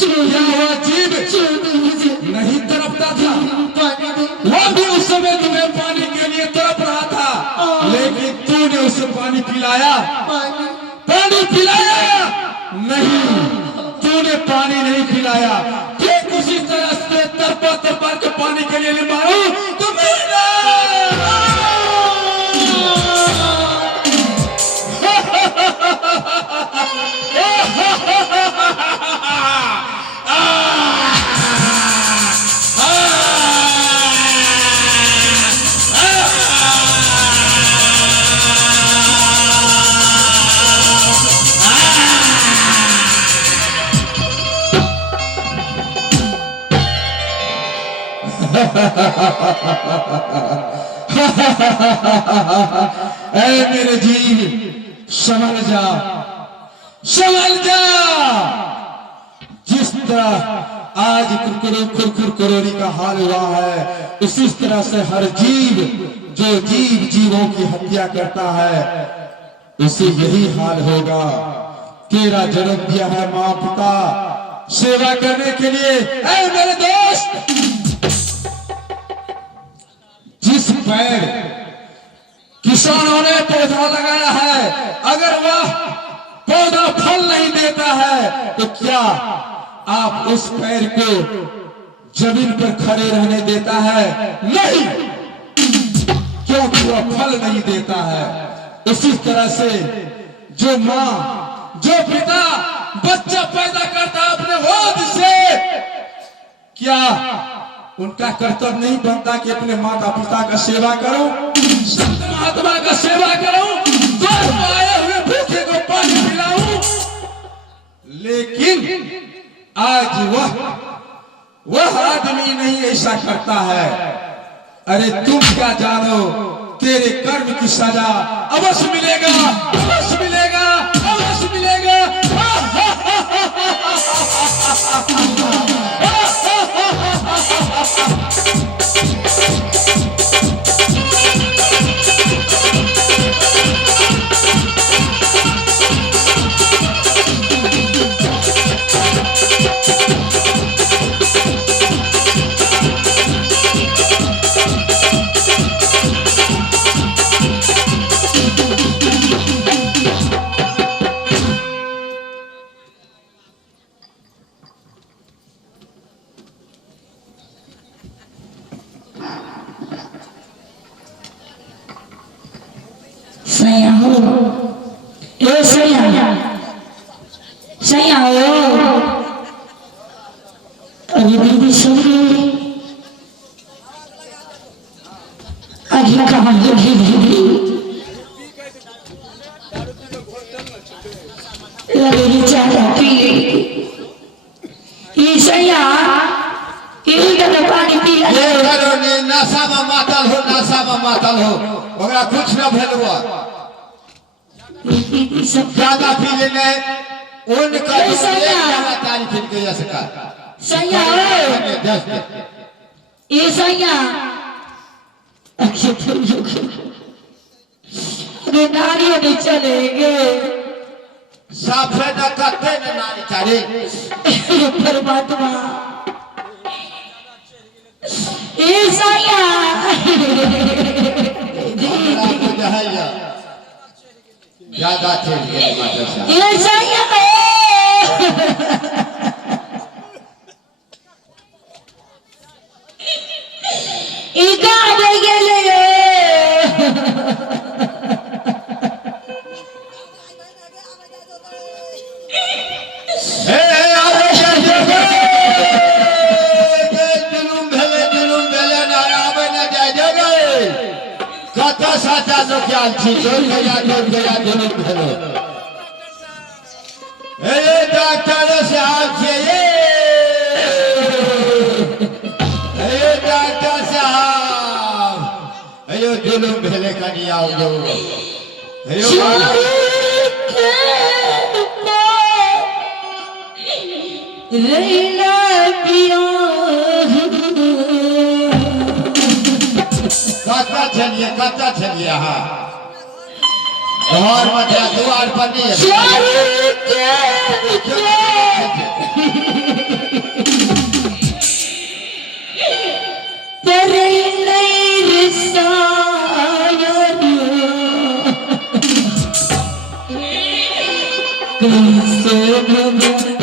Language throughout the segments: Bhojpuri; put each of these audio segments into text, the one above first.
क्या हुआ? जीव नहीं तड़पता था? वो भी उस समय तुम्हें पानी के लिए तड़प रहा था, लेकिन तूने उसे पानी पिलाया? पानी पिलाया नहीं, तूने पानी नहीं पिलाया। ठीक उसी तरह से तड़पा तड़पा के पानी के लिए मारो तो ऐ मेरे जीव संभल जा, संभल जा। जिस तरह आज खुरखुर करोड़ी का हाल हुआ है, उसी तरह से हर जीव जो जीवों की हत्या करता है उसे यही हाल होगा। तेरा जन्म दिया है माँ पिता सेवा करने के लिए। ऐ मेरे दोस्त, जिस पेड़ किसानों ने पौधा लगाया है, अगर वह पौधा फल नहीं देता है तो क्या आप उस पेड़ को जमीन पर खड़े रहने देता है? नहीं, क्योंकि वह फल नहीं देता है। उसी तरह से जो माँ जो पिता बच्चा पैदा करता अपने गोद से, क्या उनका कर्तव्य नहीं बनता कि अपने माता पिता का सेवा करो, संत महात्मा का सेवा करो, आए हुए भूखे को पानी पिलाऊं? लेकिन आज वह आदमी नहीं ऐसा करता है। अरे तुम क्या जानो, तेरे कर्म की सजा अवश्य मिलेगा, अवश्य मिलेगा, अवश्य मिलेगा। मातल हो कुछ न भेलुआ ज्यादा पी लेने उनका तारीफ इनके सका सैया ये सैया अरे नारियों नहीं चलेंगे साफे न करते न नारी चले परमात्मा ये सैया ज्यादा थे ये सैया डॉक्टर साहब डॉक्टर साहब जुलूम भेले कनी आओ जो कता चलिए हाँ घर में द्वार पर नहीं है Thank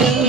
you.